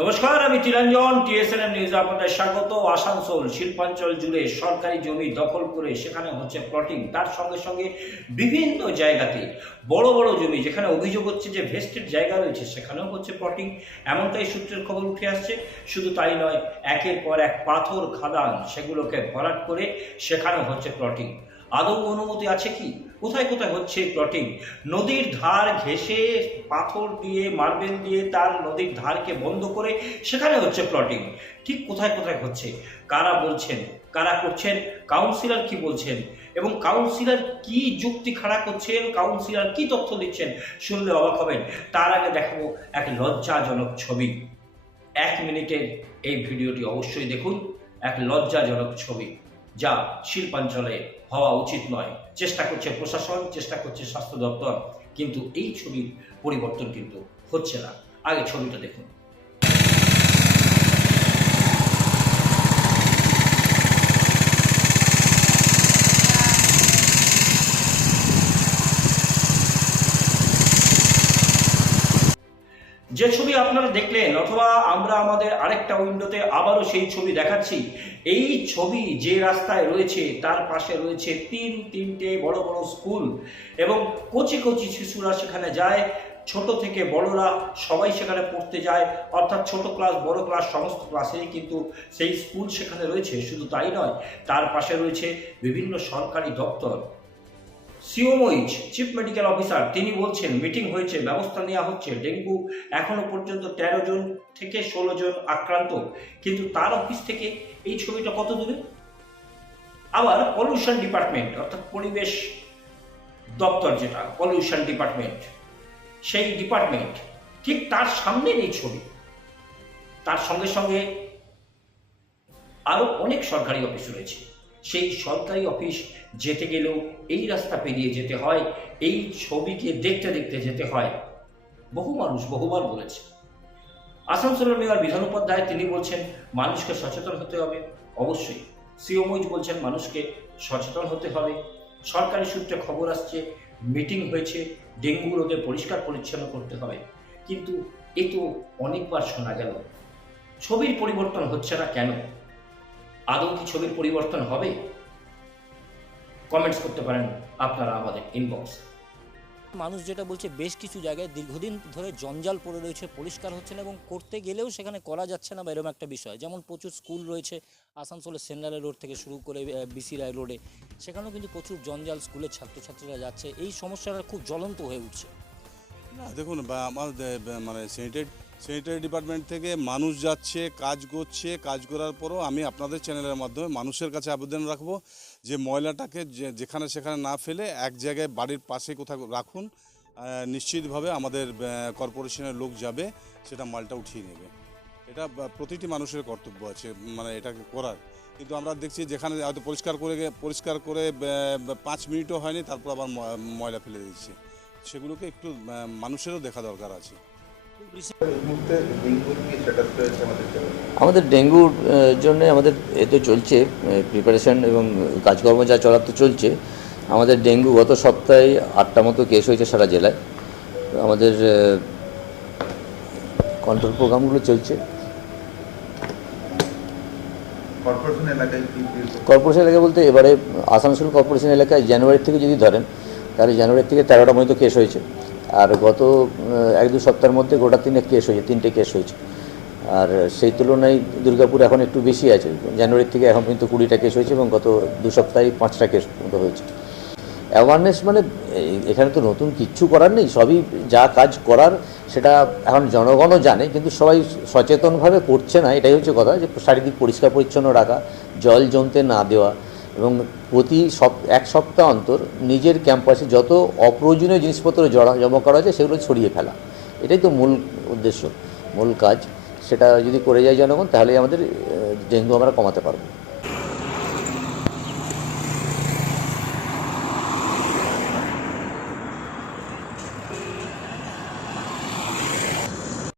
নমস্কার, আমি Chiranjan, TSNM news আপনাদের স্বাগত। আসানসোল শিল্পাঞ্চল জুড়ে সরকারি জমি দখল করে সেখানে হচ্ছে প্লটিং তার সঙ্গে সঙ্গে বিভিন্ন জায়গাতে বড় বড় জমি, যেখানে অভিযোগ হচ্ছে যে ভেস্টেড জায়গা রয়েছে, সেখানেও হচ্ছে প্লটিং এমনটাই সূত্রের খবর উঠে আসছে। শুধু তাই নয়, একের পর এক পাথর, খাদান, সেগুলোকে ভরাট করে সেখানেও হচ্ছে প্লটিং আদৌ অনুমতি আছে কি? কোথায় কোথায় হচ্ছে প্লটিং নদীর ধার ঘেঁষে পাথর দিয়ে মার্বেল দিয়ে তার নদীর ধারকে বন্ধ করে সেখানে হচ্ছে প্লটিং ঠিক কোথায় কোথায় হচ্ছে? কারা বলছেন? কারা করছেন? কাউন্সিলর কি বলছেন? এবং কাউন্সিলর কি যুক্তি খাড়া করছেন? কাউন্সিলর কি তথ্য দিচ্ছেন? শুনলে অবাক হবেন। তার আগে দেখাবো এক লজ্জাজনক ছবি। এক মিনিটের এই ভিডিওটি অবশ্যই দেখুন। এক লজ্জাজনক ছবি। যা শিল্পাঞ্চলে হওয়া উচিত নয়। চেষ্টা করছে প্রশাসন, চেষ্টা করছে স্বাস্থ্য দপ্তর, কিন্তু এই ছবির পরিবর্তন কিন্তু হচ্ছে না। আগে ছবিটা দেখুন। যে ছবি আপনারা দেখলেন অথবা আমরা আমাদের আরেকটা উইন্ডোতে আবারও সেই ছবি দেখাচ্ছি, এই ছবি যে রাস্তায় রয়েছে, তার পাশে রয়েছে তিন তিনটে বড় বড় স্কুল এবং কচি কচি শিশুরা সেখানে যায়, ছোট থেকে বড়রা সবাই সেখানে পড়তে যায়, অর্থাৎ ছোট ক্লাস, বড় ক্লাস, সমস্ত ক্লাসেই কিন্তু সেই স্কুল সেখানে রয়েছে। শুধু তাই নয়, তার পাশে রয়েছে বিভিন্ন সরকারি দপ্তর। সিওমইচ চিফ মেডিকেল অফিসার তিনি বলছেন, মিটিং হয়েছে, ব্যবস্থা নেওয়া হচ্ছে। ডেঙ্গু এখনও পর্যন্ত তেরো জন থেকে ষোলো জন আক্রান্ত। কিন্তু তার অফিস থেকে এই ছবিটা কত দূরে? আবার পলিউশন ডিপার্টমেন্ট অর্থাৎ পরিবেশ দপ্তর যেটা পলিউশন ডিপার্টমেন্ট সেই ডিপার্টমেন্ট ঠিক তার সামনের এই ছবি। তার সঙ্গে সঙ্গে আরও অনেক সরকারি অফিস রয়েছে। সেই সরকারি অফিস যেতে গেলেও এই রাস্তা পেরিয়ে যেতে হয়, এই ছবিকে দেখতে দেখতে যেতে হয়। বহু মানুষ বহুবার বলেছে। আসানসোলের মেয়র বিধান উপাধ্যায় তিনি বলছেন, মানুষকে সচেতন হতে হবে। অবশ্যই সিওমইজ বলছেন, মানুষকে সচেতন হতে হবে। সরকারি সূত্রে খবর আসছে, মিটিং হয়েছে, ডেঙ্গু রোগে পরিষ্কার পরিচ্ছন্ন করতে হবে। কিন্তু এ তো অনেকবার শোনা গেল। ছবির পরিবর্তন হচ্ছে না কেন? আদৌ কি ছবির পরিবর্তন হবে? কমেন্টস করতে পারেন আপনারা আমাদের ইনবক্সে মানুষ যেটা বলছে, বেশ কিছু জায়গায় দীর্ঘদিন ধরে জঞ্জাল পড়ে রয়েছে, পরিষ্কার হচ্ছে না এবং করতে গেলেও সেখানে করা যাচ্ছে না বা এরকম একটা বিষয়। যেমন প্রচুর স্কুল রয়েছে, আসানসোলের সেন্ট্রাল রোড থেকে শুরু করে বিসি রায় রোডে। সেখানেও কিন্তু প্রচুর জঞ্জাল স্কুলের ছাত্রছাত্রীরা যাচ্ছে। এই সমস্যাটা খুব জ্বলন্ত হয়ে উঠছে। দেখুন আমাদের মানে স্যানিটারি স্যানিটারি ডিপার্টমেন্ট থেকে মানুষ যাচ্ছে, কাজ করছে, কাজ করার পরও আমি আপনাদের চ্যানেলের মাধ্যমে মানুষের কাছে আবেদন রাখব যে ময়লাটাকে যেখানে সেখানে না ফেলে এক জায়গায় বাড়ির পাশে কোথাও রাখুন নিশ্চিতভাবে আমাদের কর্পোরেশনের লোক যাবে, সেটা মালটা উঠিয়ে নেবে। এটা প্রতিটি মানুষের কর্তব্য আছে মানে এটাকে করার। কিন্তু আমরা দেখছি যেখানে হয়তো পরিষ্কার করে পরিষ্কার করে পাঁচ মিনিটও হয়নি, তারপর আবার ময়লা ফেলে দিচ্ছে। সেগুলোকে একটু মানুষেরও দেখা দরকার আছে। এই ডেঙ্গু কি আমাদের জন্য ডেঙ্গুর জন্য আমাদের এ তো চলছে প্রিপারেশন এবং কাজকর্ম যা চলার তো চলছে। আমাদের ডেঙ্গু গত সপ্তাহে আটটা মতো কেস হয়েছে সারা জেলায়। আমাদের কন্ট্রোল প্রোগ্রামগুলো চলছে। কর্পোরেশন এলাকায় বলতে এবারে আসানসোল কর্পোরেশন এলাকায় জানুয়ারি থেকে যদি ধরেন তাহলে জানুয়ারি থেকে তেরোটা মতো কেস হয়েছে। আর গত এক দু সপ্তাহের মধ্যে গোটা তিনে কেস হয়েছে, তিনটে কেস হয়েছে। আর সেই তুলনায় দুর্গাপুর এখন একটু বেশি আছে। জানুয়ারির থেকে এখন কিন্তু কুড়িটা কেস হয়েছে এবং গত দু সপ্তাহে পাঁচটা কেস মতো হয়েছে। অ্যাওয়ারনেস মানে এখানে তো নতুন কিচ্ছু করার নেই, সবই যা কাজ করার সেটা এখন জনগণও জানে, কিন্তু সবাই সচেতনভাবে করছে না। এটাই হচ্ছে কথা, যে শারীরিক পরিষ্কার পরিচ্ছন্ন রাখা, জল জমতে না দেওয়া এবং প্রতি সপ, এক সপ্তাহ অন্তর নিজের ক্যাম্পাসে যত অপ্রয়োজনীয় জিনিসপত্র জড়া, জমা করা হয়েছে সেগুলো ছড়িয়ে ফেলা। এটাই তো মূল উদ্দেশ্য, মূল কাজ। সেটা যদি করে যায় জনগণ, তাহলেই আমাদের ডেঙ্গু আমরা কমাতে পারব।